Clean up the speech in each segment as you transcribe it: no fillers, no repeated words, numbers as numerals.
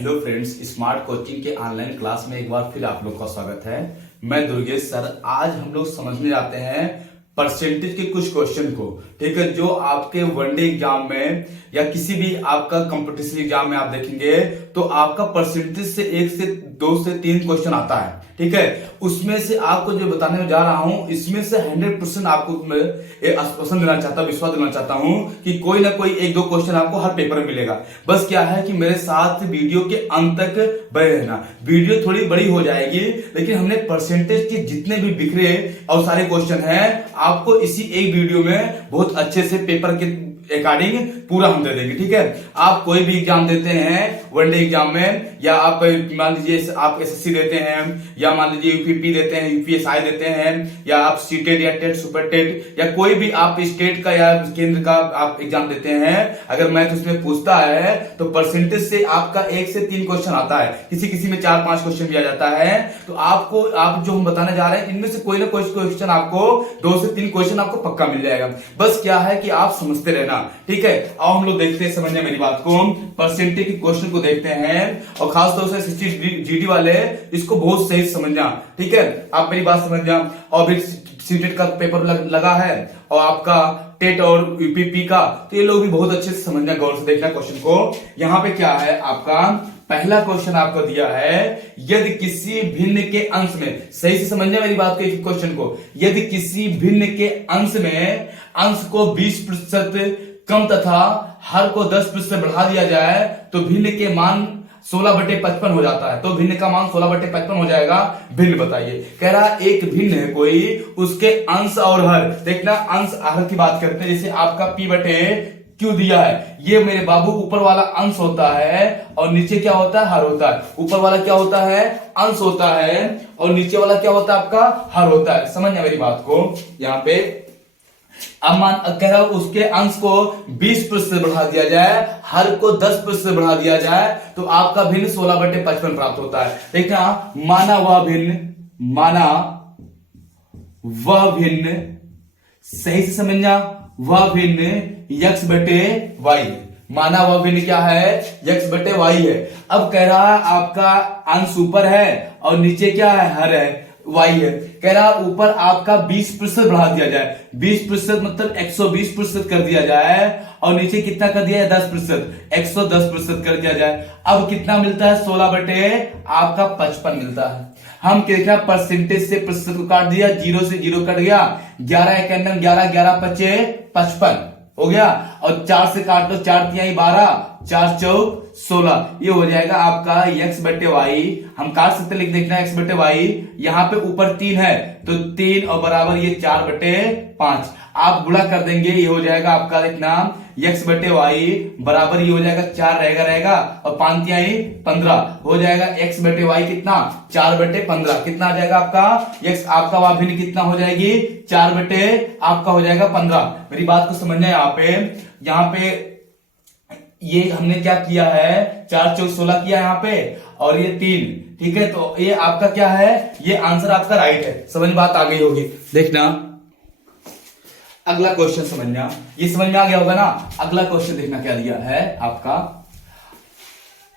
Hello friends, smart coaching के online class में एक बार फिर आप लोग का स्वागत है। मैं दुर्गेश सर। आज हम लोग समझने जाते हैं परसेंटेज के कुछ क्वेश्चन को। ठीक है, जो आपके वनडे एग्जाम में या किसी भी आपका कंपटीशन एग्जाम में आप देखेंगे तो आपका परसेंटेज से 1 से 2 से 3 क्वेश्चन आता है। ठीक है, उसमें से आपको जो बताने जा रहा हूं इसमें से 100% आपको मैं आश्वासन देना चाहता हूं, विश्वास देना चाहता हूं कि कोई ना कोई 1-2 क्वेश्चन आपको हर पेपर में मिलेगा। बस क्या है कि मेरे साथ वीडियो के अंत तक बने रहना। वीडियो थोड़ी बड़ी हो जाएगी लेकिन हमने परसेंटेज के जितने भी बिखरे और सारे क्वेश्चन हैं आपको इसी एक वीडियो में बहुत अच्छे से पेपर के अकॉर्डिंग पूरा हम दे देंगे। ठीक है, आप कोई भी एग्जाम देते हैं वनडे एग्जाम में, या आप मान लीजिए आप एसएससी देते हैं, या मान लीजिए यूपीपी देते हैं, यूपीएसआई देते हैं, या आप सीटेट या टेट सुपर टेट या कोई भी आप स्टेट का या केंद्र का आप एग्जाम देते हैं, अगर मैथ उसमें पूछता है तो परसेंटेज से आपका 1 से 3 क्वेश्चन आता है, किसी किसी में 4-5 क्वेश्चन भी आ जाता है। तो आपको आप जो हम बताने जा रहे हैं इनमें से कोई ना कोई क्वेश्चन आपको 2 से 3 क्वेश्चन आपको पक्का मिल जाएगा। बस क्या है कि आप समझते रहना। ठीक है, अब हम लोग देखते हैं, समझने मेरी बात को, परसेंटेज के क्वेश्चन को देखते हैं और खासतौर से जीडी वाले इसको बहुत सही समझना। ठीक है, आप मेरी बात समझना। और भी सीटेट का पेपर लगा है और आपका टेट और यूपीपी का, तो ये लोग भी बहुत अच्छे से समझना, गौर से देखना क्वेश्चन को। यहां पे क्या है, आपका पहला क्वेश्चन आपको दिया है, यदि किसी भिन्न के अंश में, सही से समझना मेरी बात को, क्वेश्चन को, यदि किसी भिन्न के अंश में अंश को 20% कम तथा हर को 10% बढ़ा दिया जाए तो भिन्न के मान 16/55 हो जाता है। तो भिन्न का मान 16/55 हो जाएगा। भिन्न बताइए, कह रहा एक भिन्न है कोई, उसके अंश और हर, देखना अंश हर की बात करते हैं। जैसे आपका P/Q दिया है, ये मेरे बाबू ऊपर वाला अंश होता है और नीचे क्या होता है, हर होता है। ऊपर वाला क्या होता है, अंश होता है, और नीचे वाला क्या होता है, आपका हर होता है। समझना मेरी बात को। यहां पे अब मान कह रहा उसके अंश को 20% बढ़ा दिया जाए, हर को 10% बढ़ा दिया जाए तो आपका भिन्न 16/55 प्राप्त होता है। देखना, माना वह भिन्न, सही से समझना, वह भिन्न x/y, माना वह भिन्न क्या है, x/y है। अब कह रहा आपका अंश ऊपर है और नीचे क्या है, हर है, y है। कह रहा ऊपर आपका 20% बढ़ा दिया जाए, 20% मतलब 120% कर दिया जाए, और नीचे कितना कर दिया है, 10%, 110% कर दिया जाए। अब कितना मिलता है, 16/55 मिलता है। हम क्या परसेंटेज से प्रतिशत को काट दिया, 0 से 0 कट गया, 11×1 11, 11×5 55 हो गया, और 4 से काट दो, 4×3 12, 4×4 16, ये हो जाएगा आपका x/y। हम काट सकते, लिख देखना x/y, यहां पे ऊपर 3 है तो 3 और बराबर ये 4/5, आप गुणा कर देंगे, ये हो जाएगा आपका, देखना x/y बराबर ये हो जाएगा 4 रहेगा और 5×3 15 हो जाएगा। x/y कितना, 4/15 कितना आ जाएगा आपका, x आपका वह भिन्न कितना हो जाएगी, 4 आपका हो जाएगा 15। मेरी बात को समझना है। यहाँ पे ये हमने क्या किया है, 4×4 16 किया यहाँ पे, और ये 3। ठीक है, तो ये आपका क्या है, ये आंसर आपका राइट है। समझ बात आ गई होगी। देखना अगला क्वेश्चन समझना, ये समझ में आ गया होगा ना। अगला क्वेश्चन देखना क्या दिया है आपका।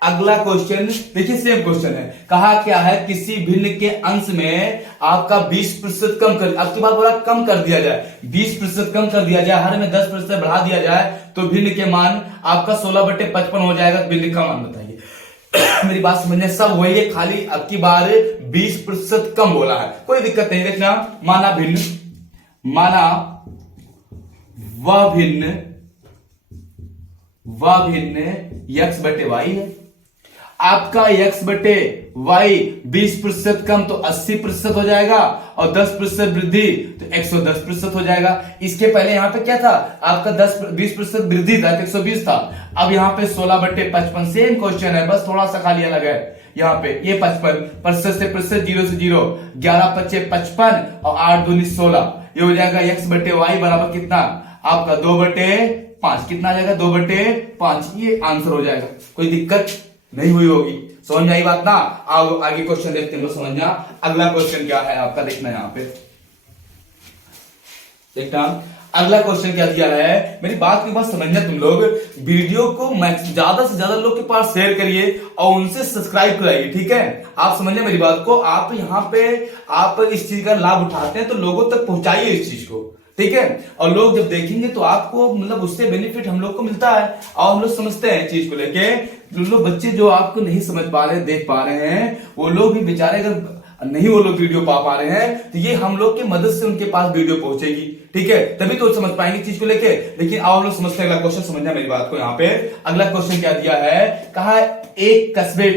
अगला क्वेश्चन देखिए, सेम क्वेश्चन है। कहा क्या है, किसी भिन्न के अंश में आपका 20% कम कर, अब की बात बोला कम कर दिया जाए, 20% कम कर दिया जाए, हर में 10% बढ़ा दिया जाए तो भिन्न के मान आपका 16/55 हो जाएगा। भिन्न का मान बताइए। मेरी बात समझने, सब वही है, खाली अब की बार 20% कम बोला है, कोई दिक्कत नहीं। देखना, माना वह भिन्न x/y है। आपका x/y 20% कम तो 80% हो जाएगा, और 10% वृद्धि तो 110% हो जाएगा। इसके पहले यहां पे क्या था, आपका 20% वृद्धि था तो 120 था। अब यहां पे 16/55 सेम क्वेश्चन है, बस थोड़ा सा खाली अलग है। यहाँ पे ये 55% से प्रतिशत, 0 से 0, 11×5 55 और 8×2 16, ये हो जाएगा x/y बराबर कितना, आपका 2/5, कितना आ जाएगा, 2/5, ये आंसर हो जाएगा। कोई दिक्कत नहीं हुई होगी, समझ में आई बात ना। आगे क्वेश्चन देखते हैं, समझना। अगला क्वेश्चन क्या है आपका, देखना यहाँ पे, देखना अगला क्वेश्चन क्या दिया है, मेरी बात की बात समझना तुम लोग, वीडियो को ज्यादा से ज्यादा लोग के पास शेयर करिए और उनसे सब्सक्राइब कराइए, ठीक है। आप समझिए मेरी बात को, आप यहाँ पे आप इस चीज का लाभ उठाते हैं तो लोगों तक पहुंचाइए इस चीज को, ठीक है। और लोग जब देखेंगे तो आपको मतलब उससे बेनिफिट हम लोग को मिलता है और हम लोग समझते हैं चीज को लेके। जो लोग बच्चे जो आपको नहीं समझ पा रहे, देख पा रहे हैं, वो लोग भी बेचारे अगर नहीं वो लोग वीडियो पा रहे हैं तो ये हम लोग की मदद से उनके पास वीडियो पहुंचेगी, ठीक है, तभी तो समझ पाएंगे चीज को लेके। लेकिन आओ हम लोग समझते हैं अगला क्वेश्चन, समझना मेरी बात को। यहाँ पे अगला क्वेश्चन क्या दिया है, कहा एक कस्बे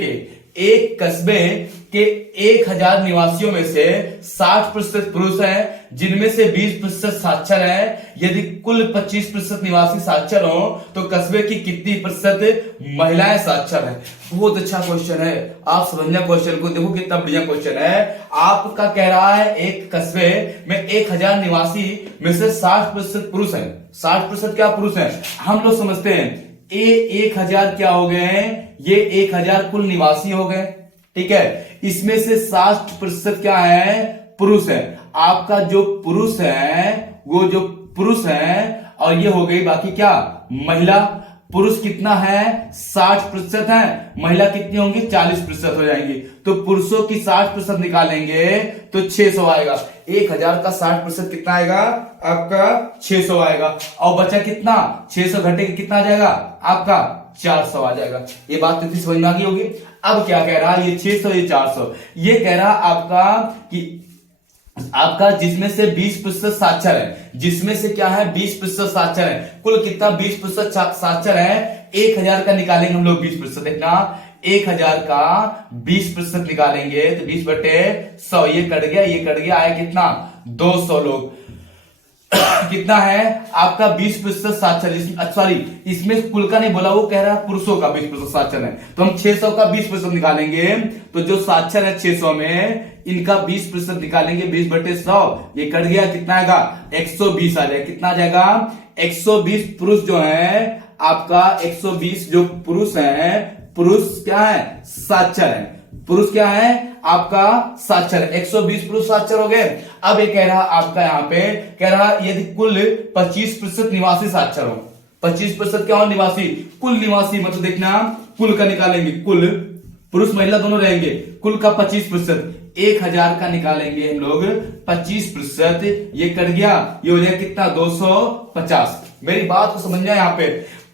के 1000 निवासियों में से 60% पुरुष हैं, जिनमें से 20% साक्षर हैं। यदि कुल 25% निवासी साक्षर हो तो कस्बे की कितनी प्रतिशत महिलाएं साक्षर हैं। बहुत अच्छा क्वेश्चन है, आप समझना क्वेश्चन को, देखो कितना बढ़िया क्वेश्चन है। आपका कह रहा है एक कस्बे में 1000 निवासी में से 60% पुरुष हैं। 60% क्या पुरुष हैं, हम लोग समझते हैं। 1000 क्या हो गए, ये 1000 कुल निवासी हो गए, ठीक है। इसमें से 60% क्या है, पुरुष है। आपका जो पुरुष है वो जो पुरुष है, और ये हो गई बाकी क्या, महिला। पुरुष कितना है, 60% है, महिला कितनी होंगी, 40% हो जाएंगी। तो पुरुषों की 60% निकालेंगे तो 600 आएगा। 1000 का 60% कितना आएगा, आपका 600 आएगा। और बचा कितना, 600 घटे के कितना आ जाएगा, आपका 400 आ जाएगा। ये बात तो समझ में आ गई होगी। अब क्या कह रहा है, ये 600 ये 400, ये कह रहा आपका कि आपका जिसमें से 20% साक्षर है, जिसमें से क्या है 20% साक्षर है। कुल कितना 20% साक्षर है, 1000 का निकालेंगे हम लोग 20%, देखना 1000 का 20% निकालेंगे तो 20/100, ये कट गया, आया कितना 200 लोग। कितना है आपका 20% साक्षर, सॉरी इसमें कुल का नहीं बोला, वो कह रहा है पुरुषों का 20% साक्षर है। तो हम 600 का 20% निकालेंगे तो जो साक्षर है 600 में, इनका 20% निकालेंगे 20/100, ये कट गया, कितना आएगा 120 आ जाएगा। कितना आ जाएगा 120 पुरुष जो है आपका, 120 जो पुरुष है, पुरुष क्या है, साक्षर है। पुरुष क्या है आपका, साक्षर है। 120 पुरुष साक्षर हो गए। अब ये कह रहा आपका, यहाँ पे कह रहा यदि कुल 25% निवासी साक्षर हो, 25% क्या हो, निवासी, कुल निवासी मतलब देखना कुल का निकालेंगे, कुल पुरुष महिला दोनों रहेंगे, कुल का 25%, 1000 का निकालेंगे हम लोग 25%, ये कट गया, ये हो जाएगा कितना 250। मेरी बात को समझना यहाँ पे,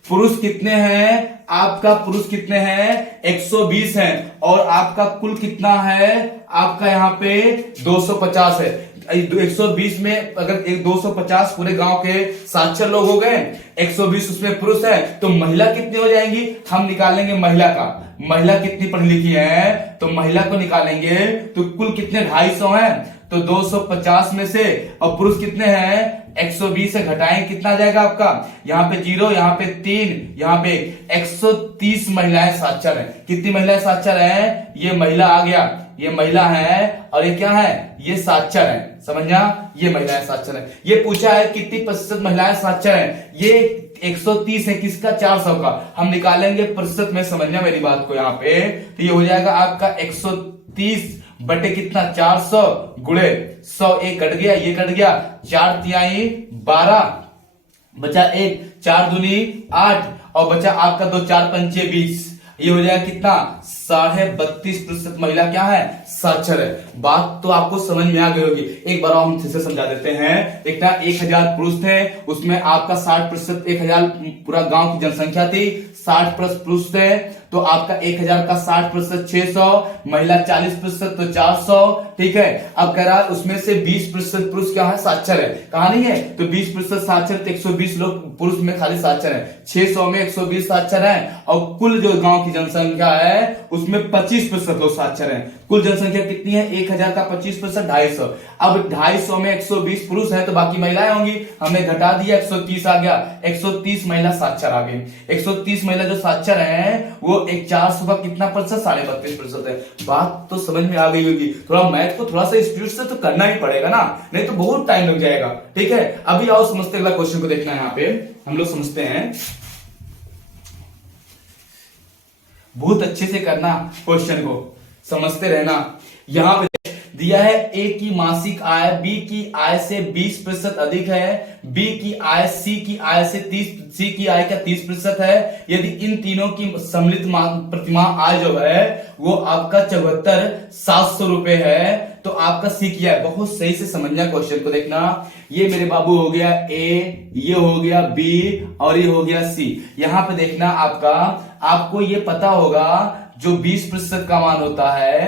पुरुष कितने हैं, आपका पुरुष कितने हैं 120 हैं, और आपका कुल कितना है आपका यहाँ पे 250 है। 120 में अगर 250 पूरे गांव के साक्षर लोग हो गए, 120 उसमें पुरुष है, तो महिला कितनी हो जाएंगी, हम निकालेंगे महिला का। महिला कितनी पढ़ी लिखी है, तो महिला को निकालेंगे तो कुल कितने 250 हैं, तो 250 में से, और पुरुष कितने हैं 120 से घटाएं कितना आ जाएगा आपका, यहाँ पे 0, यहाँ पे 3, यहाँ पे 130 महिलाएं साक्षर हैं। कितनी महिलाएं साक्षर हैं, ये महिला आ गया, ये महिला है, और ये क्या है, ये साक्षर है, समझा, ये महिलाएं साक्षर है। ये पूछा है कितनी प्रतिशत महिलाएं साक्षर हैं, ये 130 है, किसका 400 का, हम निकालेंगे प्रतिशत में, समझना मेरी बात को। यहाँ पे तो ये हो जाएगा आपका 130 बटे कितना 400 गुणे 100, एक कट गया, ये कट गया, 4 तिहाई 12, बचा 1, 4 दूनी 8, और बचा आपका 2, 4 पंचे 20, ये हो जाएगा कितना 32.5% महिला क्या है, साक्षर है। बात तो आपको समझ में आ गई होगी। एक बार हम फिर से समझा देते हैं। देखना 1000 पुरुष थे, उसमें आपका 60%, 1000 पूरा गांव की जनसंख्या थी, 60% पुरुष थे, तो आपका 1000 का 60% 600, महिला 40% तो 400, ठीक है। अब कह रहा है उसमें से 20% पुरुष क्या है, साक्षर है, कहा नहीं है, तो 20% साक्षर, तो 120 लोग पुरुष में खाली साक्षर है, 600 में 120 साक्षर है, और कुल जो गांव की जनसंख्या है उसमें 25% लोग साक्षर हैं। कुल जनसंख्या कितनी है, 1000 का 25% 250। अब 250 में 120 पुरुष है तो बाकी महिलाएं होंगी, हमने घटा दिया, 130 आ गया, 130 महिला साक्षर आ गई। 130 महिला जो साक्षर है वो 400 का कितना प्रतिशत, 32.5% है। बात तो समझ में आ गई होगी। थोड़ा मैथ को थोड़ा सा स्पीड से तो करना ही पड़ेगा ना, नहीं तो बहुत टाइम लग जाएगा, ठीक है। अभी आओ समझते अगला क्वेश्चन को, देखना है यहाँ पे हम लोग समझते हैं, बहुत अच्छे से करना, क्वेश्चन को समझते रहना। यहां पे दिया है ए की मासिक आय बी की आय से 20% अधिक है, बी की आय सी की आय से 30, सी की आय का 30% है। यदि इन तीनों की सम्मिलित प्रतिमाह आय जो है वो आपका 74,700 रुपए है, तो आपका सी की आय, बहुत सही से समझना क्वेश्चन को देखना। ये मेरे बाबू हो गया ए, ये हो गया बी और ये हो गया सी। यहां पे देखना आपको ये पता होगा जो 20% का मान होता है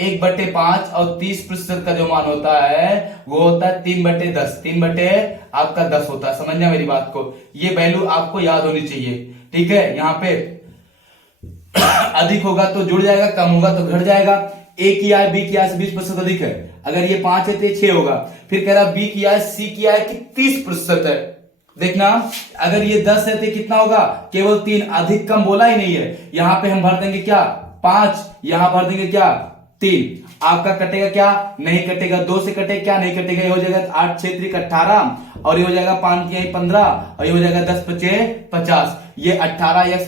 1/5 और 30% का जो मान होता है वो होता है 3/10, 3 आपका 10 होता है। समझना मेरी बात को, ये वैल्यू आपको याद होनी चाहिए, ठीक है। यहाँ पे अधिक होगा तो जुड़ जाएगा, कम होगा तो घट जाएगा। ए की आय बी की आय से 20% अधिक है, अगर ये 5 है तो ये 6 होगा। फिर कह रहा बी की आय सी की आय की 30% है, देखना अगर ये 10 है तो कितना होगा, केवल 3, अधिक कम बोला ही नहीं है। यहां पे हम भर देंगे क्या 5, यहां भर देंगे क्या 3, आपका कटेगा क्या, नहीं कटेगा, 2 से कटेगा क्या, नहीं कटेगा, ये हो जाएगा 8 6 3 18 और ये हो जाएगा 5 3 15 और ये हो जाएगा 10 5 50। ये 18x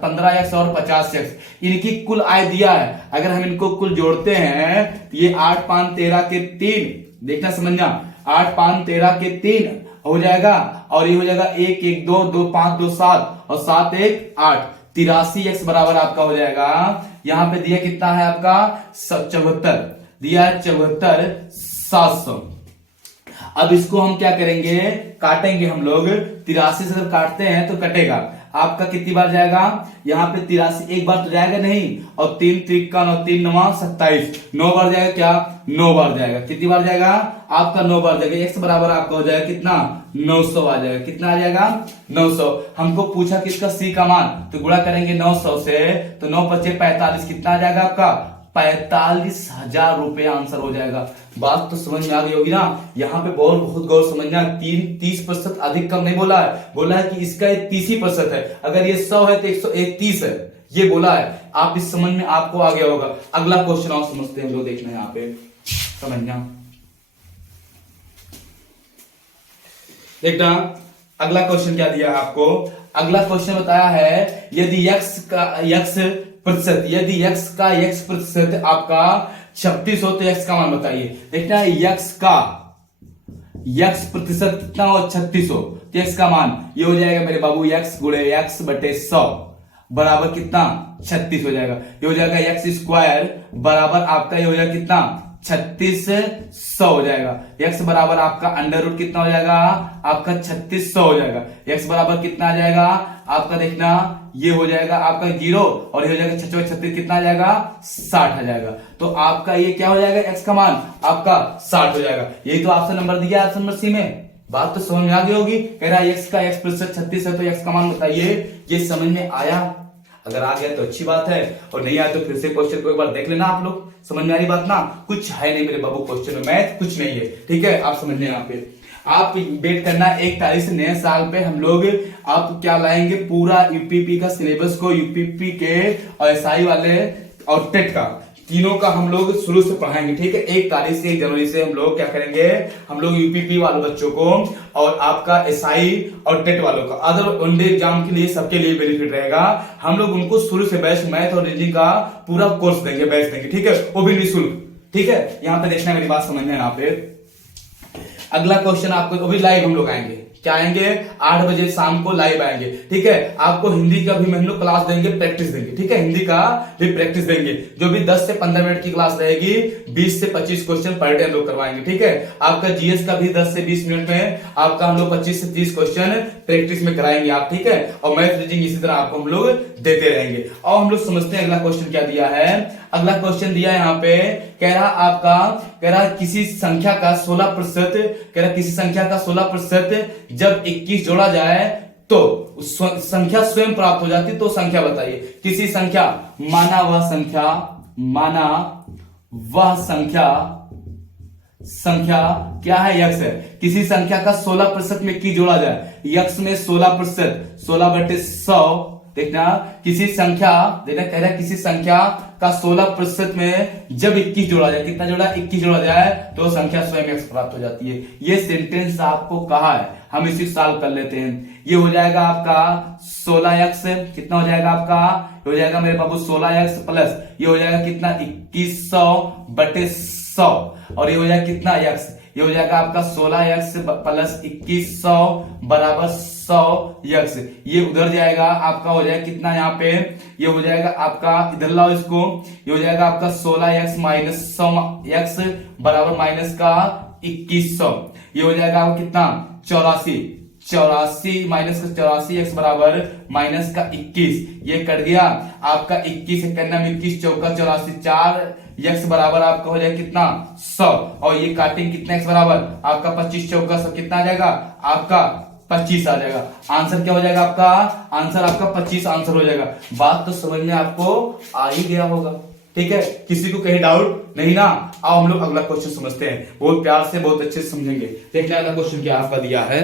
15x और 50x इनकी कुल आय दिया है। अगर हम इनको कुल जोड़ते हैं तो ये 8 5 13 के 3, देखना समझना, 8 5 13 के 3 हो जाएगा और ये हो जाएगा 1 1 2 2 5 2 7 और 7 1 8, 83x बराबर आपका हो जाएगा। यहां पे दिया कितना है आपका 74, दिया है 74,700। अब इसको हम क्या करेंगे, काटेंगे हम लोग। 83 से जब काटते हैं तो कटेगा आपका कितनी बार जाएगा, यहाँ पे 83 एक बार तो जाएगा नहीं, और 3 3 और 3 9 27, 9 बार जाएगा क्या, 9 बार जाएगा। कितनी बार जाएगा आपका 9 बार जाएगा। एक्स बराबर आपका हो जाएगा कितना 900 आ जाएगा। कितना आ जाएगा 900। हमको पूछा किसका सी का मान, तो गुणा करेंगे 900 से, तो 9 5 45 कितना आ जाएगा आपका 45,000 रुपए आंसर हो जाएगा। बात तो समझ में आ गई होगी ना। यहाँ पे बहुत गौर समझना, 30% अधिक कम नहीं बोला है, बोला है कि इसका 30% है। अगर ये 100 है तो 130 है, ये बोला है। आप इस समझ में आपको आ गया होगा। अगला क्वेश्चन और समझते हैं, जो देखना है यहाँ पे समझना, देखना अगला क्वेश्चन क्या दिया है आपको। अगला क्वेश्चन बताया है यदि यदि x का x प्रतिशत आपका 36 हो तो x का मान बताइए। देखना x का x प्रतिशत कितना हो 36 हो तो x का मान ये हो जाएगा मेरे बाबू x गुणे x बटे 100 बराबर कितना 36 हो जाएगा। ये हो जाएगा x स्क्वायर बराबर आपका ये हो जाएगा कितना 3600 हो जाएगा। x बराबर आपका अंडर रूट कितना हो जाएगा आपका 3600 हो जाएगा। x बराबर कितना आ जाएगा आपका, देखना ये हो जाएगा आपका 0 और ये हो जाएगा 36 कितना आ जाएगा 60 आ जाएगा। तो आपका ये क्या हो जाएगा x का मान आपका 60 हो जाएगा। यही तो ऑप्शन नंबर दिया है, ऑप्शन नंबर सी में। बात तो समझ में आ गई होगी। कह रहा है x का x प्रतिशत 36 है तो x का मान बताइए। ये समझ में आया? अगर आ गया तो अच्छी बात है, और नहीं आया तो फिर से क्वेश्चन को एक बार देख लेना आप लोग। समझ में आ रही बात ना, कुछ है नहीं मेरे बाबू क्वेश्चन में, मैथ कुछ नहीं है, ठीक है। आप समझ लें, यहाँ पे आप वेट करना 1 तारीख से नए साल पे हम लोग आप क्या लाएंगे, पूरा यूपीपी का सिलेबस को, यूपीपी के और एसआई वाले और टेट का तीनों का हम लोग शुरू से पढ़ाएंगे, ठीक है। 1 तारीख से 1 जनवरी से हम लोग क्या करेंगे, हम लोग यूपीपी वाले बच्चों को और आपका एसआई और टेट वालों का अदर वनडे एग्जाम के लिए सबके लिए बेनिफिट रहेगा। हम लोग उनको शुरू से बैच मैथ और रीजनिंग का पूरा कोर्स देंगे, बैच देंगे, ठीक है, वो भी निःशुल्क, ठीक है। यहाँ पे देखना मेरी बात समझना है। यहाँ पे अगला क्वेश्चन आपको, वो भी लाइव हम लोग आएंगे, क्या आएंगे 8 बजे शाम को लाइव आएंगे, ठीक है। आपको हिंदी का भी हम लोग क्लास देंगे, प्रैक्टिस देंगे, ठीक है। हिंदी का भी प्रैक्टिस देंगे, जो भी 10 से 15 मिनट की क्लास रहेगी, 20 से 25 क्वेश्चन पर डे हम लोग करवाएंगे, ठीक है। आपका जीएस का भी 10 से 20 मिनट में आपका हम लोग 25 से 30 क्वेश्चन प्रैक्टिस में कराएंगे आप, ठीक है। और मैथ रीजनिंग इसी तरह आपको हम लोग देते रहेंगे। और हम लोग समझते हैं अगला क्वेश्चन क्या दिया है। अगला क्वेश्चन दिया है यहाँ पे, कह रहा किसी संख्या का 16%, कह रहा किसी संख्या का 16% जब 21 जोड़ा जाए तो संख्या स्वयं प्राप्त हो जाती, तो संख्या बताइए। किसी संख्या, माना वह संख्या क्या है, यक्स है। किसी संख्या का 16% में की जोड़ा जाए, यक्स में 16%, 16/100। देखना किसी संख्या, देखना कह रहा है किसी संख्या का 16% में जब 21 जोड़ा जाए, कितना जोड़ा 21 जोड़ा जाए तो संख्या स्वयं यक्स प्राप्त हो जाती है। ये सेंटेंस आपको कहा है, हम इसी साल कर लेते हैं। ये हो जाएगा आपका 16x, कितना हो जाएगा आपका, हो जाएगा मेरे बाबू 16x प्लस ये हो जाएगा कितना 2100/100 100 और ये हो जाएगा कितना x, ये हो जाएगा आपका 16x प्लस 2100 बराबर 100x। ये उधर जाएगा आपका हो जाएगा कितना, यहाँ पे ये हो जाएगा आपका, इधर लाओ इसको, ये हो जाएगा आपका 16x माइनस 100x बराबर माइनस का 2100। ये हो जाएगा आपका कितना 84 माइनस का 84x बराबर माइनस का 21। ये कट गया आपका 21 इक्यानवे में 21 चौका 84 4x बराबर आपका हो जाएगा कितना 100 और ये काटेंगे कितना x बराबर आपका 25 चौका 100 कितना आ जाएगा आपका 25 आ जाएगा। आंसर क्या हो जाएगा आपका, आंसर आपका 25 आंसर हो जाएगा। बात तो समझ में आपको आ ही गया होगा, ठीक है, किसी को कहीं डाउट नहीं ना। आओ हम लोग अगला क्वेश्चन समझते हैं, बहुत प्यार से बहुत अच्छे से समझेंगे। देखना अगला क्वेश्चन क्या आपका दिया है।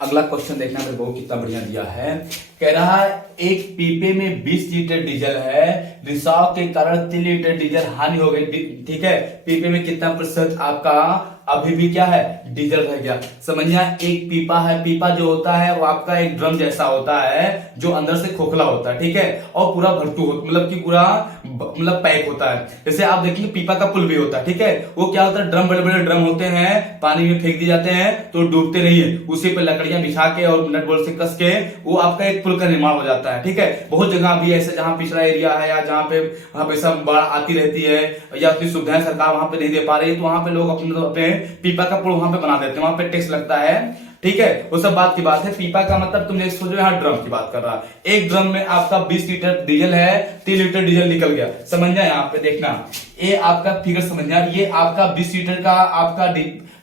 अगला क्वेश्चन देखना मेरे को कितना बढ़िया दिया है। कह रहा है एक पीपे में 20 लीटर डीजल है, रिसाव के कारण 3 लीटर डीजल हानि हो गई, ठीक है। पीपे में कितना प्रतिशत आपका अभी भी क्या है डीजल रह गया। समझिए एक पीपा है, पीपा जो होता है वो आपका एक ड्रम जैसा होता है जो अंदर से खोखला होता है, ठीक है, और पूरा भरतू होता मतलब कि पूरा मतलब पैक होता है। जैसे आप देखेंगे पीपा का पुल भी होता है, ठीक है, वो क्या होता है ड्रम, बड़े बड़े ड्रम होते हैं, पानी में फेंक दिए जाते हैं तो डूबते नहीं है, उसी पे लकड़ियां बिछा के और नट बोल्ट से कस के वो आपका एक पुल का निर्माण हो जाता है, ठीक है। बहुत जगह भी ऐसे जहां पिछड़ा एरिया है या जहां पे हमेशा बाढ़ आती रहती है या अपनी सुविधाएं सरकार वहां पे नहीं दे पा रही है, तो वहां पे लोग अपने पीपा का पुल वहां पे बना देते हैं, वहां पे टैक्स लगता है, ठीक है, वो सब बात की बात है। पीपा का मतलब तुम सोचो यहाँ ड्रम की बात कर रहा है। एक ड्रम में आपका 20 लीटर डीजल है, 3 लीटर डीजल निकल गया। समझना यहाँ पे देखना, ये आपका फिगर समझना, ये आपका 20 लीटर का आपका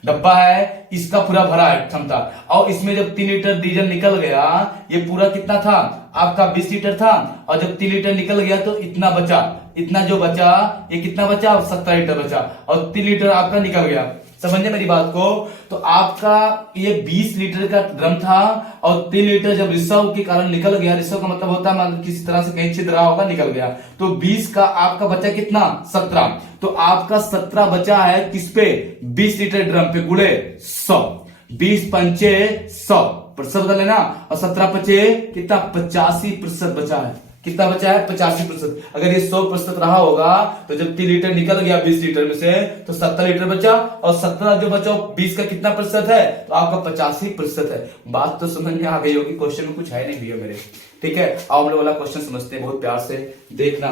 डब्बा है, इसका पूरा भरा है क्षमता, और इसमें जब 3 लीटर डीजल निकल गया, ये पूरा कितना था आपका 20 लीटर था, और जब 3 लीटर निकल गया तो इतना बचा, इतना जो बचा ये कितना बचा 17 लीटर बचा, और 3 लीटर आपका निकल गया। समझे मेरी बात को। तो आपका ये 20 लीटर का ड्रम था और 3 लीटर जब रिसाव के कारण निकल गया, रिसाव का मतलब होता है किसी तरह से कहीं छिद्र रहा होगा निकल गया, तो 20 का आपका बचा कितना 17, तो आपका 17 बचा है किस पे 20 लीटर ड्रम पे गुड़े 100, 20 पंचे 100 प्रतिशत कर लेना, और 17 पचे कितना 85% बचा है। कितना बचा है 85%। अगर ये 100% रहा होगा तो जब 3 लीटर निकल गया 20 लीटर में से तो 70 लीटर बचा, और 17 जो बचा 20 का कितना प्रतिशत है तो आपका 85% है। बात तो समझ में आ गई होगी, क्वेश्चन में कुछ है नहीं भैया मेरे, ठीक है। आओ हम लोग वाला क्वेश्चन समझते हैं बहुत प्यार से, देखना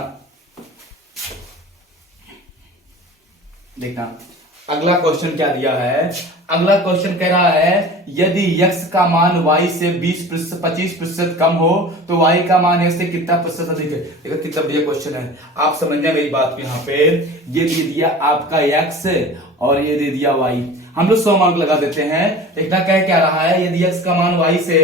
अगला क्वेश्चन क्या दिया है। अगला क्वेश्चन कह रहा है यदि x का मान y से 25% कम हो तो y का मान x से कितना प्रतिशत अधिक है। देखो कितना बढ़िया क्वेश्चन है, आप समझना मेरी बात को। यहाँ पे ये दे दिया आपका x और ये दे दिया y, हम लोग 100 मार्क लगा देते हैं। देखना क्या रहा है, यदि x का मान y से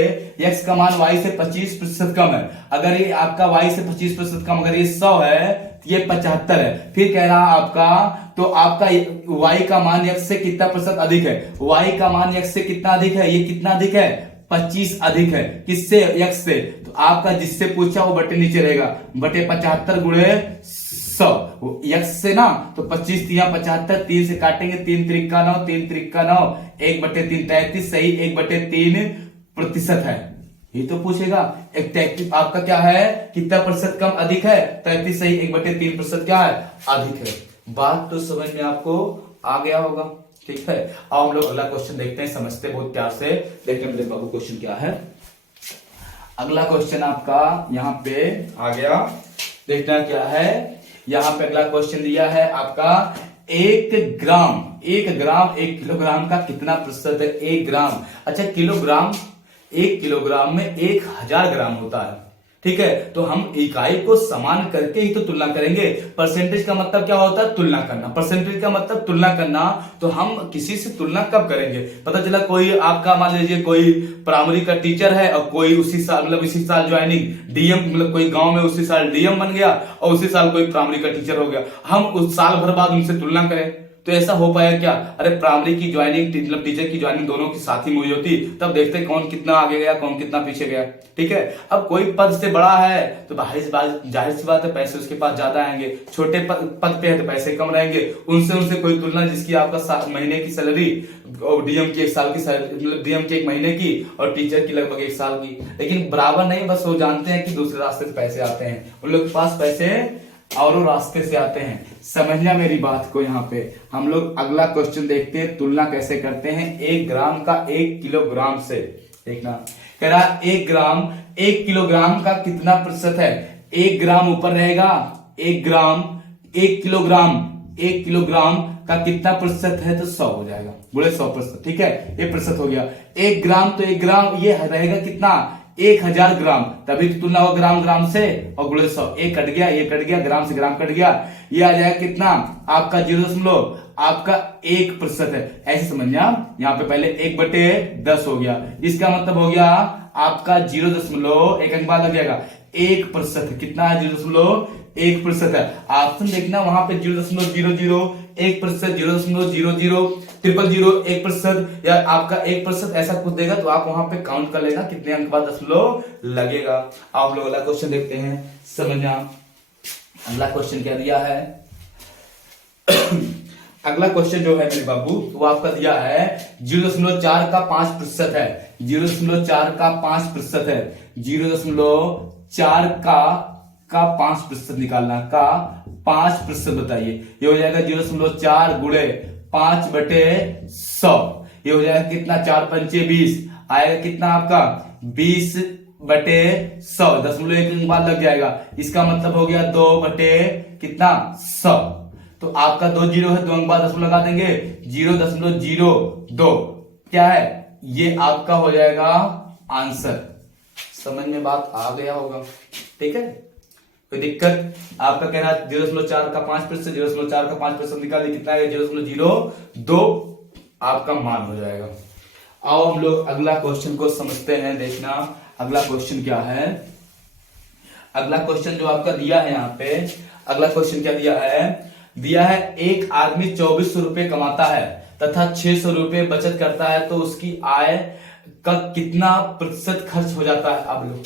25% कम है, अगर ये आपका y से 25% कम, अगर ये 100 है ये 75 है, फिर कह रहा आपका तो आपका y का मान x से कितना प्रतिशत अधिक है। y का मान x से कितना अधिक है, ये कितना अधिक है 25 अधिक है, किससे x से, तो आपका जिससे पूछा वो बटे नीचे रहेगा, बटे 75 गुणे 100 x से ना, तो 25 तिया 75, 3 से काटेंगे 3 त्रिका 9, 3 त्रिका 9, 1/3 33, सही 1/3% है। ये तो पूछेगा एक आपका क्या है कितना प्रतिशत कम अधिक है, 33 सही 1/3% क्या है अधिक है। बात तो समझ में आपको आ गया होगा, ठीक है। अब हम लोग अगला क्वेश्चन देखते हैं, समझते हैं बहुत प्यार से। देखते हैं मेरे बाबू क्वेश्चन क्या है। अगला क्वेश्चन आपका यहाँ पे आ गया, देखना क्या है। यहाँ पे अगला क्वेश्चन दिया है आपका 1 किलोग्राम का कितना प्रतिशत है। 1 ग्राम, अच्छा किलोग्राम, 1 किलोग्राम में 1000 ग्राम होता है, ठीक है। तो हम इकाई को समान करके ही तो तुलना करेंगे। परसेंटेज का मतलब क्या होता है तुलना करना, परसेंटेज का मतलब तुलना करना। तो हम किसी से तुलना कब करेंगे, पता चला कोई आपका मान लीजिए कोई प्राइमरी का टीचर है और कोई उसी साल मतलब इसी साल ज्वाइनिंग डीएम, मतलब कोई गांव में उसी साल डीएम बन गया और उसी साल कोई प्राइमरी का टीचर हो गया, हम उस साल भर बाद उनसे तुलना करें तो ऐसा हो पाएगा क्या। अरे प्राइमरी की ज्वाइनिंग मतलब टीचर की ज्वाइनिंग दोनों की साथ ही हुई होती, तब देखते कौन कितना आगे गया कौन कितना पीछे गया, ठीक है। अब कोई पद से बड़ा है तो जाहिर सी बात है पैसे उसके पास ज्यादा आएंगे, छोटे पद पे है तो पैसे कम रहेंगे। उनसे कोई तुलना जिसकी आपका महीने की सैलरी और डीएम की 1 साल की मतलब डीएम की 1 महीने की और टीचर की लगभग 1 साल की, लेकिन बराबर नहीं, बस वो जानते हैं कि दूसरे रास्ते से पैसे आते हैं, उन लोग के पास पैसे और रास्ते से आते हैं। समझना मेरी बात को। यहाँ पे हम लोग अगला क्वेश्चन देखते हैं, तुलना कैसे करते हैं 1 ग्राम का 1 किलोग्राम से। देखना कह रहा 1 किलोग्राम का कितना प्रतिशत है। 1 ग्राम ऊपर रहेगा, 1 ग्राम, 1 किलोग्राम का कितना प्रतिशत है तो 100 हो जाएगा। बोले 100%, ठीक है, ये प्रतिशत हो गया। 1 ग्राम तो 1 ग्राम ये रहेगा कितना 1000 ग्राम, तभी तो तुलना हो ग्राम ग्राम से, और गुणे 100, एक कट गया, ये कट गया, ग्राम से ग्राम कट गया, ये आ जाएगा कितना आपका 0 आपका 1% है। ऐसे समझना, यहाँ पे पहले 1/10 हो गया, इसका मतलब हो गया आपका 0.1 अंक बाद लग जाएगा 1%। कितना है 0.1% है। ऑप्शन देखना वहां पे 0.00 1%, 0.00 1%, या आपका 1% ऐसा कुछ देगा तो आप वहां पे काउंट कर लेना कितने अंक बाद दशमलव लगेगा। आप लोग अगला क्वेश्चन देखते हैं, समझना। अगला क्वेश्चन क्या दिया है अगला क्वेश्चन जो है मेरे बाबू वो आपका दिया है 0.4 का 5% है। 0.4 का 5% है। 0.4 का 5% निकालना, का 5% बताइए। ये हो जाएगा 0.4 गुणे 5/100, ये हो जाएगा कितना 4 पंचे 20, आएगा कितना आपका 20/100, 0.1 बाद लग जाएगा, इसका मतलब हो गया 2/कितना 100। तो आपका 2 जीरो है, 2 अंक बाद दशमलव लगा देंगे, 0.02 क्या है, ये आपका हो जाएगा आंसर। समझ में बात आ गया होगा, ठीक है, कोई दिक्कत। आपका कह रहा है 0.4 का 5%, 0.4 का 5% निकालिए, कितना है 0.02 आपका मान हो जाएगा। आओ हम लोग अगला क्वेश्चन को समझते हैं। देखना अगला क्वेश्चन क्या है। अगला क्वेश्चन जो आपका दिया है यहाँ पे, अगला क्वेश्चन क्या दिया है एक आदमी 2400 रुपए कमाता है तथा 600 रुपए बचत करता है, तो उसकी आय का कितना प्रतिशत खर्च हो जाता है। आप लोग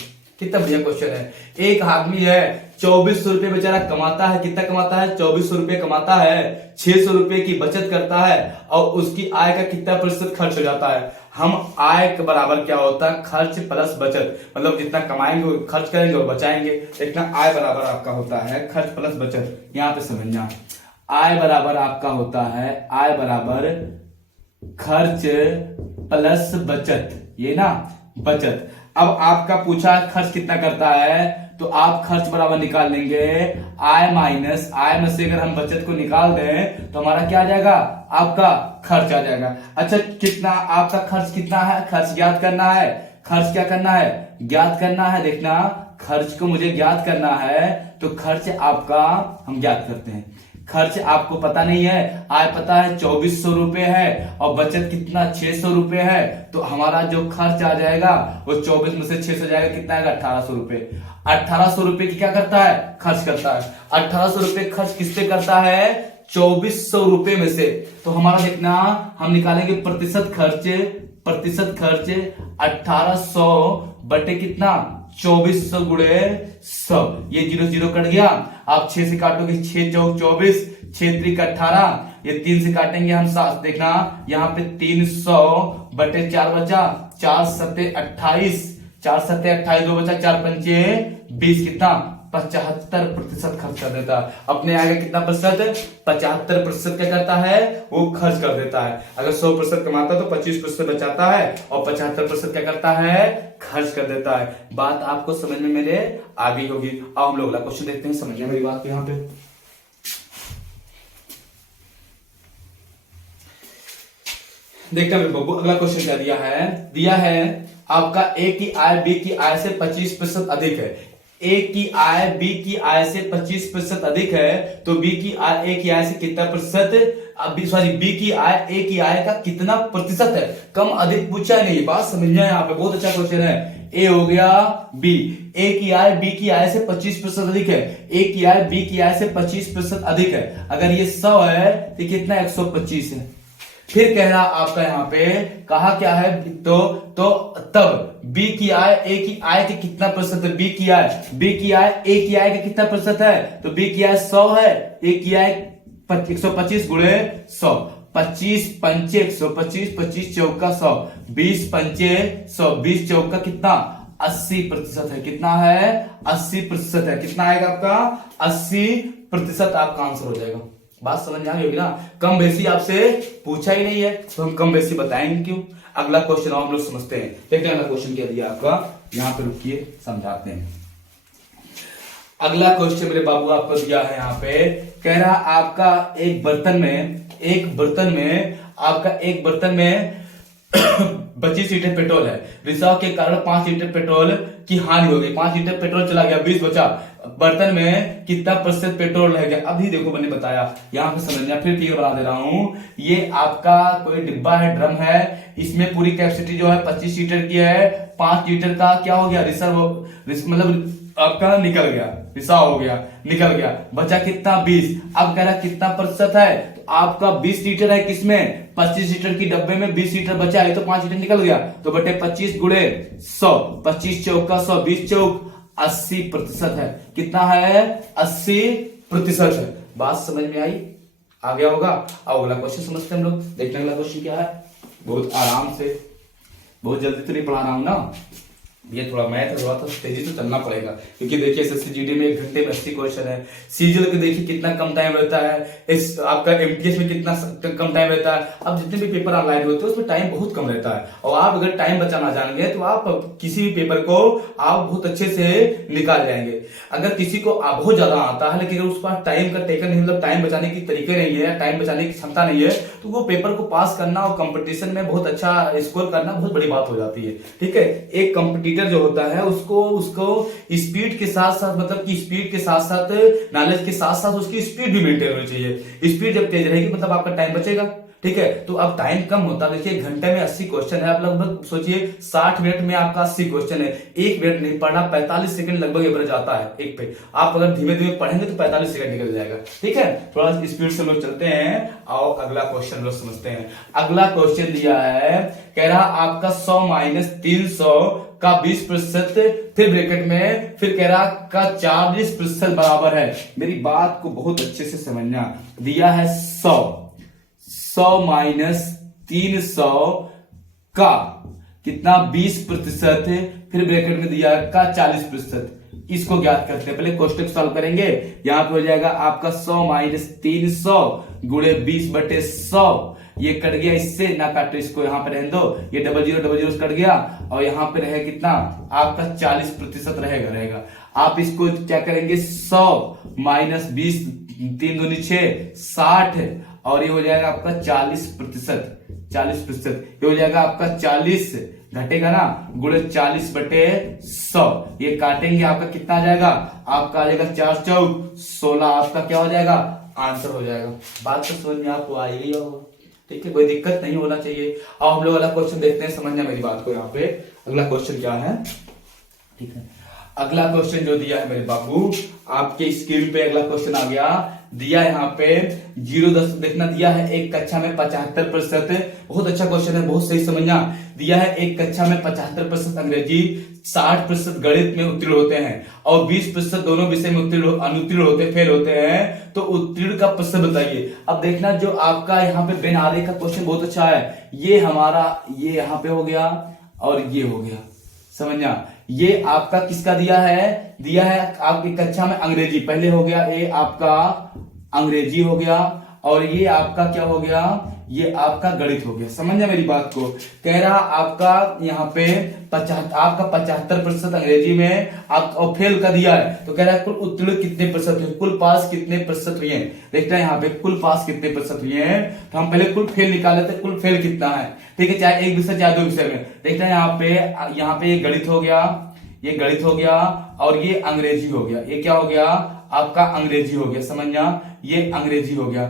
कितना बढ़िया क्वेश्चन है। एक आदमी है 2400 रुपए बेचारा कमाता है, कितना कमाता है 2400 रुपए कमाता है, 600 रुपए की बचत करता है, और उसकी आय का कितना प्रतिशत खर्च हो जाता है। हम आय के बराबर क्या होता है खर्च प्लस बचत, मतलब जितना कमाएंगे खर्च करेंगे और बचाएंगे, इतना आय बराबर आपका होता है खर्च प्लस बचत। यहां पे समझना, आय बराबर आपका होता है आय बराबर खर्च प्लस बचत, ये ना बचत। अब आपका पूछा खर्च कितना करता है, तो आप खर्च बराबर निकाल लेंगे आय माइनस आय में से अगर हम बचत को निकाल दें तो हमारा क्या आ जाएगा आपका खर्च आ जाएगा। अच्छा कितना आपका खर्च कितना है, खर्च ज्ञात करना है। खर्च क्या करना है ज्ञात करना है। देखना खर्च को मुझे ज्ञात करना है, तो खर्च आपका हम ज्ञात करते हैं। खर्च आपको पता नहीं है, आय पता है 2400 रुपए है और बचत कितना 600 रुपए है, तो हमारा जो खर्च आ जाएगा वो 24 में से 600 जाएगा, कितना आएगा 1800 रुपए। 1800 रुपए की क्या करता है खर्च करता है। 1800 रुपए खर्च किस पे करता है 2400 रुपए में से। तो हमारा देखना हम निकालेंगे प्रतिशत खर्च 1800 बटे कितना 2400 गुणे 100, ये 0 कट गया। आप 6 से काटोगे 6 चौक 24, 6 त्रिक 18, ये 3 से काटेंगे हम 7। देखना यहाँ पे 300 बटे 4 बचा, 4 सत्ते 28, 4 सत्ते 28, 2 बचा, 4 पंचे 20, कितना 75% खर्च कर देता है। अपने आगे कितना प्रतिशत 75% क्या करता है वो खर्च कर देता है। अगर 100% कमाता तो 25% बचाता है और 75% क्या करता है खर्च कर देता है। बात आपको समझ में मेरे आ गई होगी। अब हम लोग अगला क्वेश्चन देखते हैं, समझिए मेरी बात यहाँ पे। देखते हैं बब्बू अगला क्वेश्चन क्या दिया है आपका ए की आय बी की आय से 25% अधिक है। ए की आय बी की आय से 25% अधिक है, तो बी की आय ए की आय से कितना प्रतिशत, बी की आय ए की आय का कितना प्रतिशत है। कम अधिक पूछा नहीं, बात समझना यहाँ पे, बहुत अच्छा क्वेश्चन है। ए हो गया बी, ए की आय बी की आय से 25% अधिक है, ए की आय बी की आय से 25% अधिक है। अगर ये 100 है तो कितना 125 है। फिर कह रहा आपका यहाँ पे कहा क्या है, तो तब बी की आय ए की आय के कितना प्रतिशत है। बी की आय ए की आय का कितना प्रतिशत है, तो बी की आय 100 है, ए की आय 125 गुणे 100, 25 पंचे 125, 25 चौका 100, 20 पंचे 100, 20 चौका कितना 80% है। कितना है? 80% है। कितना आएगा आपका? 80% आपका आंसर हो जाएगा। बात समझ में आ गई होगी ना? कम बेसी आपसे पूछा ही नहीं है तो हम कम बेसी बताएंगे क्यों? अगला क्वेश्चन हम लोग समझते हैं। देखते हैं अगला क्वेश्चन क्या दिया आपका, यहाँ पे रुकिए समझाते हैं। अगला क्वेश्चन मेरे बाबू आपको दिया है यहाँ पे, कह रहा आपका एक बर्तन में 25 लीटर पेट्रोल है। रिसाव के कारण 5 लीटर पेट्रोल की हानि हो गई। 5 लीटर पेट्रोल चला गया, 20 बचा। बर्तन में कितना प्रतिशत पेट्रोल रह गया? अभी देखो मैंने बताया, यहाँ पे समझना, फिर क्लियर बना दे रहा हूं। ये आपका कोई डिब्बा है, ड्रम है, इसमें पूरी कैपेसिटी जो है 25 लीटर की है। 5 लीटर का क्या हो गया? मतलब आपका निकल गया, रिसाव हो गया, निकल गया। बचा कितना? 20। अब कह रहा कितना प्रतिशत है? तो आपका 20 लीटर है, किसमें? 25 लीटर की डब्बे में 20 लीटर बचा है, तो 5 लीटर निकल गया। तो बटे 25 गुणे 100, 25 चौका 100, 20 चौक 80% है। कितना है? 80% है। बात समझ में आई? आ गया होगा। अब अगला क्वेश्चन समझते हैं हम लोग। देखते हैं अगला क्वेश्चन क्या है। बहुत आराम से, बहुत जल्दी तो नहीं पढ़ा रहा हूं ना, ये थोड़ा मैथ है, थोड़ा तो तेजी से चलना पड़ेगा, क्योंकि देखिए एसएससी जीडी में 1 घंटे में 80 क्वेश्चन है। सीजीएल के देखिए कितना कम टाइम रहता है, इस आपका एमटीएस में कितना कम टाइम रहता है। अब जितने भी पेपर ऑनलाइन होते हैं उसमें टाइम बहुत कम रहता है, और आप अगर टाइम बचाना जानेंगे तो आप किसी भी पेपर को आप बहुत अच्छे से निकाल जाएंगे। अगर किसी को बहुत ज्यादा आता है लेकिन उस पास टाइम का टेकन नहीं, मतलब टाइम बचाने की तरीके नहीं है, टाइम बचाने की क्षमता नहीं है, तो वो पेपर को पास करना और कंपटीशन में बहुत अच्छा स्कोर करना बहुत बड़ी बात हो जाती है। ठीक है, एक कंपटीटर जो होता है उसको स्पीड के साथ साथ, मतलब कि स्पीड के साथ साथ नॉलेज के साथ साथ उसकी स्पीड भी मेंटेन होनी चाहिए। स्पीड जब तेज रहेगी मतलब आपका टाइम बचेगा। ठीक है, तो अब टाइम कम होता है। देखिए घंटे में 80 क्वेश्चन है, आप लगभग सोचिए 60 मिनट में आपका 80 क्वेश्चन है। 1 मिनट नहीं पढ़ना, 45 सेकंड लगभग एवरेज आता है एक पे। आप अगर धीमे धीमे पढ़ेंगे तो 45 सेकंड निकल जाएगा। ठीक है, थोड़ा स्पीड से लोग चलते हैं और अगला क्वेश्चन लोग समझते हैं। अगला क्वेश्चन दिया है, कह रहा आपका 100 माइनस 300 का 20%, फिर ब्रैकेट में फिर कह रहा का 40% बराबर है। मेरी बात को बहुत अच्छे से समझना। दिया है 100 माइनस 300 का कितना? 20%, फिर ब्रैकेट में दिया का 40%। इसको ज्ञात करते हैं। पहले क्वेश्चन सॉल्व करेंगे। यहां पे हो जाएगा आपका 100 माइनस 300 गुणे 20/100। ये कट गया, इससे ना काटो, इसको यहाँ पे रहने दो। ये डबल जीरो कट गया, और यहाँ पे रहे कितना? आपका 40% रहेगा। आप इसको क्या करेंगे? 100 माइनस 20, 3 दूनी 6, 60, और ये हो जाएगा आपका 40%। ये हो जाएगा आपका 40 घटेगा ना, गुणे 40/100। ये काटेंगे, आपका कितना आ जाएगा? आपका आ जाएगा 4 चौक 16। आपका क्या हो जाएगा? आंसर हो जाएगा। बात तो समझ में आपको आई गई होगा। ठीक है, कोई दिक्कत नहीं होना चाहिए। अब हम लोग अगला क्वेश्चन देखते हैं, समझना मेरी बात को। यहाँ पे अगला क्वेश्चन क्या है? ठीक है, अगला क्वेश्चन जो दिया है मेरे बाबू आपके स्क्रीन पे, अगला क्वेश्चन आ गया। दिया यहाँ पे 0.10 देखना, दिया है एक कक्षा में 75%। बहुत अच्छा क्वेश्चन है, बहुत सही समझना। दिया है एक कक्षा में 75% अंग्रेजी, 60% गणित में उत्तीर्ण होते हैं, और 20% दोनों विषय में अनुत्तीर्ण होते, फेल होते हैं। तो उत्तीर्ण का प्रतिशत बताइए। अब देखना, जो आपका यहाँ पे बेन आरे का क्वेश्चन बहुत अच्छा है। ये हमारा, ये यहाँ पे हो गया और ये हो गया, समझना। ये आपका किसका दिया है? दिया है आपकी कक्षा में अंग्रेजी। पहले हो गया ये आपका अंग्रेजी हो गया, और ये आपका क्या हो गया? ये आपका गणित हो गया। समझना मेरी बात को। कह रहा आपका यहाँ पे आपका 75% अंग्रेजी में आप, और फेल का दिया है, तो कह रहा है कुल उत्तीर्ण कितने प्रतिशत हुए, कुल पास कितने प्रतिशत हुए हैं। देखते हैं यहाँ पे कुल पास कितने प्रतिशत हुए हैं, तो हम पहले कुल फेल निकाल लेते हैं। कुल फेल कितना है? ठीक है, चाहे एक विषय चाहे 2 विषय में। देखते हैं यहाँ पे ये गणित हो गया, ये गणित हो गया, और ये अंग्रेजी हो गया। ये क्या हो गया? आपका अंग्रेजी हो गया। समझना, ये अंग्रेजी हो गया।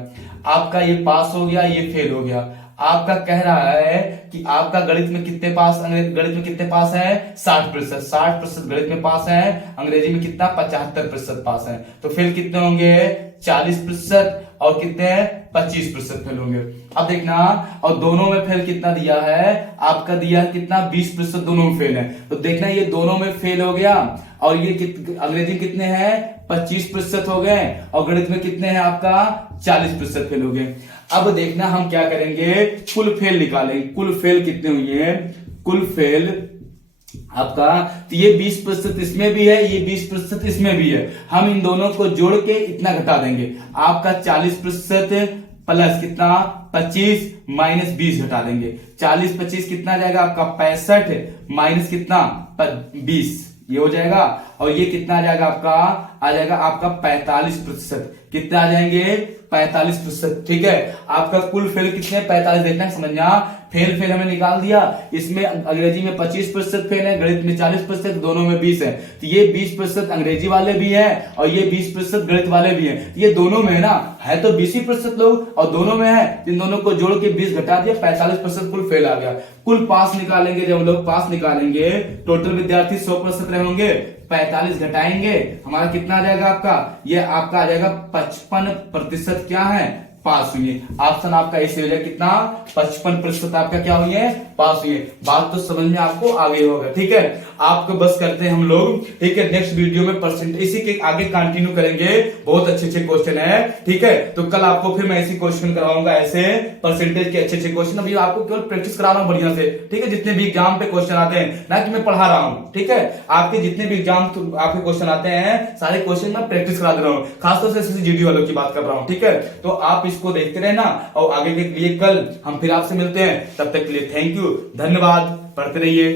आपका ये पास हो गया, ये फेल हो गया। आपका कह रहा है कि आपका गणित में कितने पास, गणित में कितने पास है? 60%। 60% गणित में पास है, अंग्रेजी में कितना? 75% पास है। तो फेल कितने होंगे? 40%, और कितने? 25% फेल होंगे। अब देखना, और दोनों में फेल कितना दिया है? आपका दिया है कितना? 20% दोनों में फेल है। तो देखना, ये दोनों में फेल हो गया, और ये अंग्रेजी कितने हैं? 25% हो गए, और गणित में कितने हैं? आपका 40% फेल हो गए। अब देखना हम क्या करेंगे? कुल फेल निकालेंगे। कुल फेल कितने हुए हैं? कुल फेल आपका। तो ये 20% इसमें भी है, ये 20% इसमें भी है। हम इन दोनों को जोड़ के इतना घटा देंगे। आपका 40% प्लस कितना 25 माइनस 20 घटा देंगे। 40 25 कितना आ जाएगा आपका 65 माइनस कितना 20, ये हो जाएगा। और ये कितना आ जाएगा आपका, आ जाएगा आपका 45%। कितना आ जाएंगे 45%। ठीक है, आपका कुल फेल कितने 45 देखना है, समझना। फेल फेल हमें निकाल दिया। इसमें अंग्रेजी में 25% फेल है, गणित में 40%, दोनों में 20 है। तो ये 20% अंग्रेजी वाले भी हैं और ये 20% गणित वाले भी हैं। तो ये दोनों में है ना, है तो 20% लोग और दोनों में है। इन दोनों को जोड़ के 20 घटा दिया, 45% कुल फेल आ गया। कुल पास निकालेंगे, जब हम लोग पास निकालेंगे टोटल विद्यार्थी 100% रहे होंगे, 45 घटाएंगे हमारा कितना आ जाएगा आपका, ये आपका आ जाएगा 55% क्या है पास हुए। ऑप्शन आपका ऐसे हो जाएगा कितना 55% आपका क्या हुई है पास हुए। बात तो समझ में आपको आ गई होगा। ठीक है, आपको बस करते हैं हम लोग। ठीक है, नेक्स्ट वीडियो में परसेंट इसी के आगे कंटिन्यू करेंगे। बहुत अच्छे अच्छे क्वेश्चन है। ठीक है, तो कल आपको फिर मैं ऐसी क्वेश्चन करवाऊंगा, ऐसे परसेंटेज के अच्छे अच्छे क्वेश्चन। अभी आपको केवल प्रैक्टिस करा रहा हूं बढ़िया से। ठीक है, जितने भी एग्जाम पे क्वेश्चन आते हैं, ना कि मैं पढ़ा रहा हूं। ठीक है, आपके जितने भी एग्जाम आपके क्वेश्चन आते हैं, सारे क्वेश्चन मैं प्रैक्टिस करा दे रहा हूँ। खासतौर से जीडी वालों की बात कर रहा हूँ। ठीक है, तो आप इसको देखते रहना और आगे के लिए कल हम फिर आपसे मिलते हैं। तब तक के लिए थैंक यू, धन्यवाद, पढ़ते रहिए।